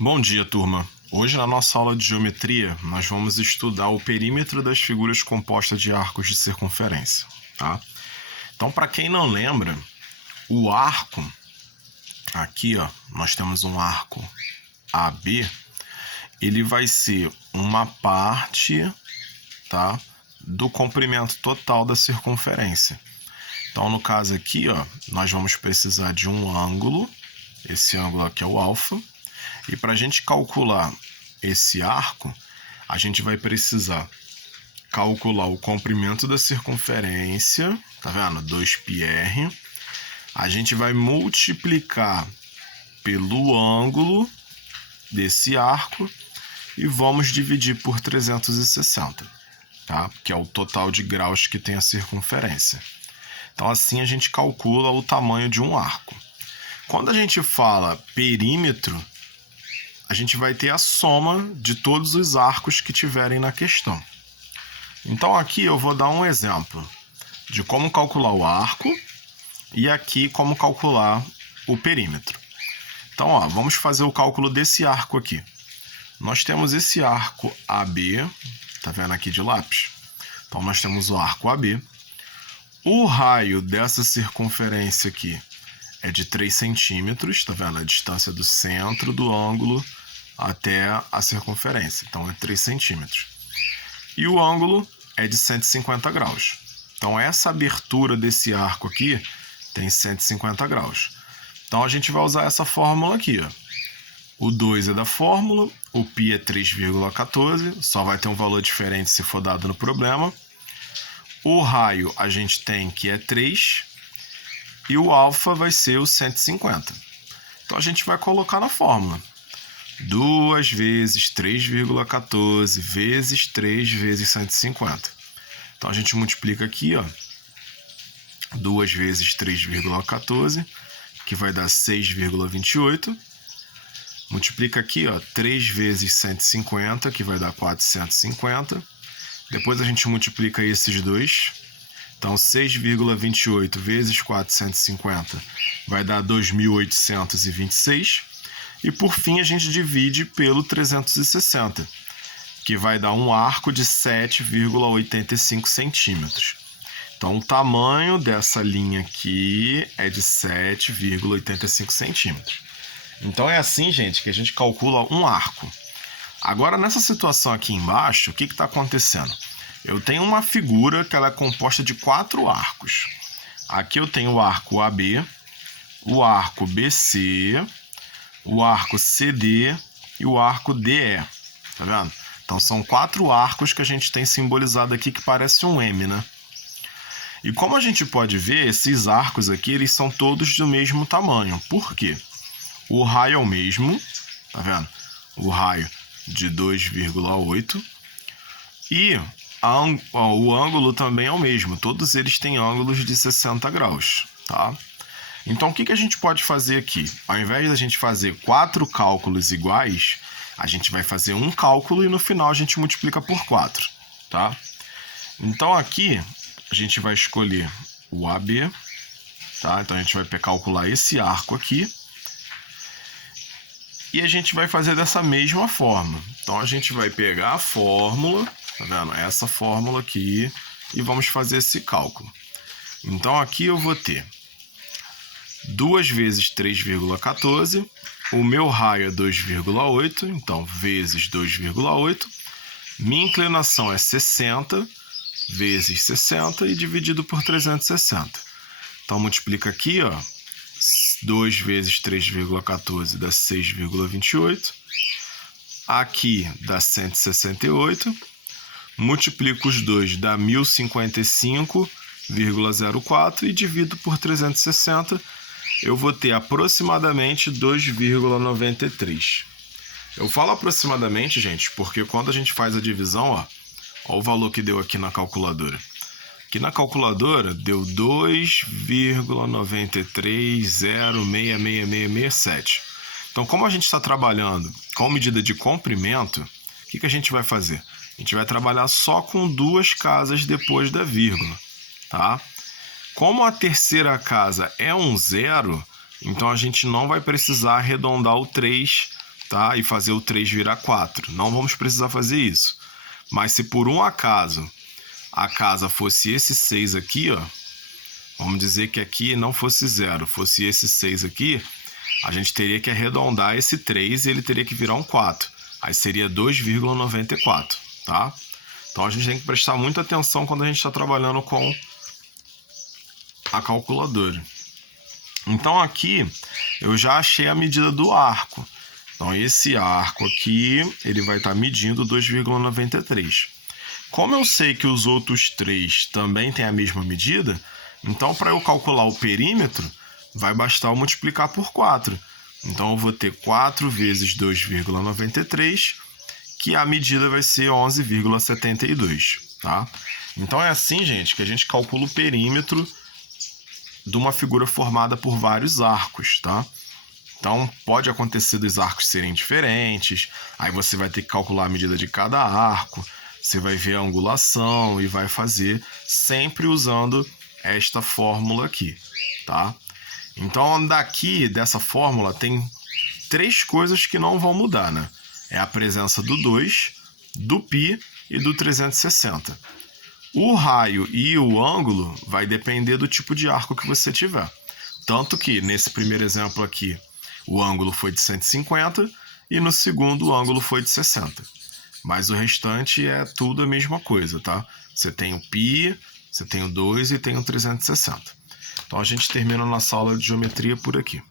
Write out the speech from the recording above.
Bom dia, turma. Hoje, na nossa aula de geometria, nós vamos estudar o perímetro das figuras compostas de arcos de circunferência, tá? Então, para quem não lembra, o arco, aqui, ó, nós temos um arco AB, ele vai ser uma parte, tá, do comprimento total da circunferência. Então, no caso aqui, ó, nós vamos precisar de um ângulo, esse ângulo aqui é o alfa, e para a gente calcular esse arco, a gente vai precisar calcular o comprimento da circunferência, tá vendo? 2πr. A gente vai multiplicar pelo ângulo desse arco e vamos dividir por 360, tá? Que é o total de graus que tem a circunferência. Então, assim a gente calcula o tamanho de um arco. Quando a gente fala perímetro, a gente vai ter a soma de todos os arcos que tiverem na questão. Então, aqui eu vou dar um exemplo de como calcular o arco e aqui como calcular o perímetro. Então, ó, vamos fazer o cálculo desse arco aqui. Nós temos esse arco AB, tá vendo aqui de lápis? Então, nós temos o arco AB. O raio dessa circunferência aqui é de 3 centímetros, tá vendo? A distância do centro do ângulo até a circunferência. Então, é 3 centímetros. E o ângulo é de 150 graus. Então, essa abertura desse arco aqui tem 150 graus. Então, a gente vai usar essa fórmula aqui, ó. O 2 é da fórmula, o π é 3,14, só vai ter um valor diferente se for dado no problema. O raio a gente tem que é 3, e o alfa vai ser o 150. Então, a gente vai colocar na fórmula. 2 vezes 3,14 vezes 3 vezes 150. Então, a gente multiplica aqui, ó. 2 vezes 3,14, que vai dar 6,28. Multiplica aqui, ó, 3 vezes 150, que vai dar 450. Depois a gente multiplica esses dois. Então, 6,28 vezes 450 vai dar 2.826. E, por fim, a gente divide pelo 360, que vai dar um arco de 7,85 centímetros. Então, o tamanho dessa linha aqui é de 7,85 centímetros. Então, é assim, gente, que a gente calcula um arco. Agora, nessa situação aqui embaixo, o que está acontecendo? Eu tenho uma figura que ela é composta de 4 arcos. Aqui eu tenho o arco AB, o arco BC, o arco CD e o arco DE. Tá vendo? Então, são 4 arcos que a gente tem simbolizado aqui que parece um M, né? E como a gente pode ver, esses arcos aqui, eles são todos do mesmo tamanho. Por quê? O raio é o mesmo, tá vendo? O raio de 2,8 e o ângulo também é o mesmo. Todos eles têm ângulos de 60 graus, tá? Então, o que a gente pode fazer aqui? Ao invés da gente fazer 4 cálculos iguais, a gente vai fazer um cálculo e no final a gente multiplica por 4, tá? Então, aqui a gente vai escolher o AB, tá? Então, a gente vai calcular esse arco aqui. E a gente vai fazer dessa mesma forma. Então, a gente vai pegar a fórmula, tá vendo? Essa fórmula aqui, e vamos fazer esse cálculo. Então, aqui eu vou ter 2 vezes 3,14, o meu raio é 2,8, então, vezes 2,8. Minha inclinação é 60, vezes 60, e dividido por 360. Então, multiplica aqui, ó. 2 vezes 3,14 dá 6,28. Aqui dá 168. Multiplico os dois, dá 1055,04 e divido por 360. Eu vou ter aproximadamente 2,93. Eu falo aproximadamente, gente, porque quando a gente faz a divisão, ó o valor que deu aqui na calculadora. Aqui na calculadora deu 2,930666667. Então, como a gente está trabalhando com medida de comprimento, o que a gente vai fazer? A gente vai trabalhar só com 2 casas depois da vírgula, tá? Como a terceira casa é um 0, então a gente não vai precisar arredondar o 3 tá? E fazer o 3 virar 4. Não vamos precisar fazer isso. Mas se por um acaso a casa fosse esse 6 aqui, ó, vamos dizer que aqui não fosse 0, fosse esse 6 aqui, a gente teria que arredondar esse 3 e ele teria que virar um 4. Aí seria 2,94, tá? Então a gente tem que prestar muita atenção quando a gente está trabalhando com a calculadora. Então aqui eu já achei a medida do arco. Então esse arco aqui, ele vai estar medindo 2,93. Como eu sei que os outros 3 também têm a mesma medida, então para eu calcular o perímetro, vai bastar eu multiplicar por 4. Então eu vou ter 4 vezes 2,93, que a medida vai ser 11,72, tá? Então é assim, gente, que a gente calcula o perímetro de uma figura formada por vários arcos, tá? Então pode acontecer dos arcos serem diferentes, aí você vai ter que calcular a medida de cada arco, você vai ver a angulação e vai fazer sempre usando esta fórmula aqui, tá? Então daqui dessa fórmula tem 3 coisas que não vão mudar, né? É a presença do 2, do π e do 360. O raio e o ângulo vai depender do tipo de arco que você tiver. Tanto que nesse primeiro exemplo aqui, o ângulo foi de 150 e no segundo o ângulo foi de 60. Mas o restante é tudo a mesma coisa, tá? Você tem o π, você tem o 2 e tem o 360. Então a gente termina a nossa aula de geometria por aqui.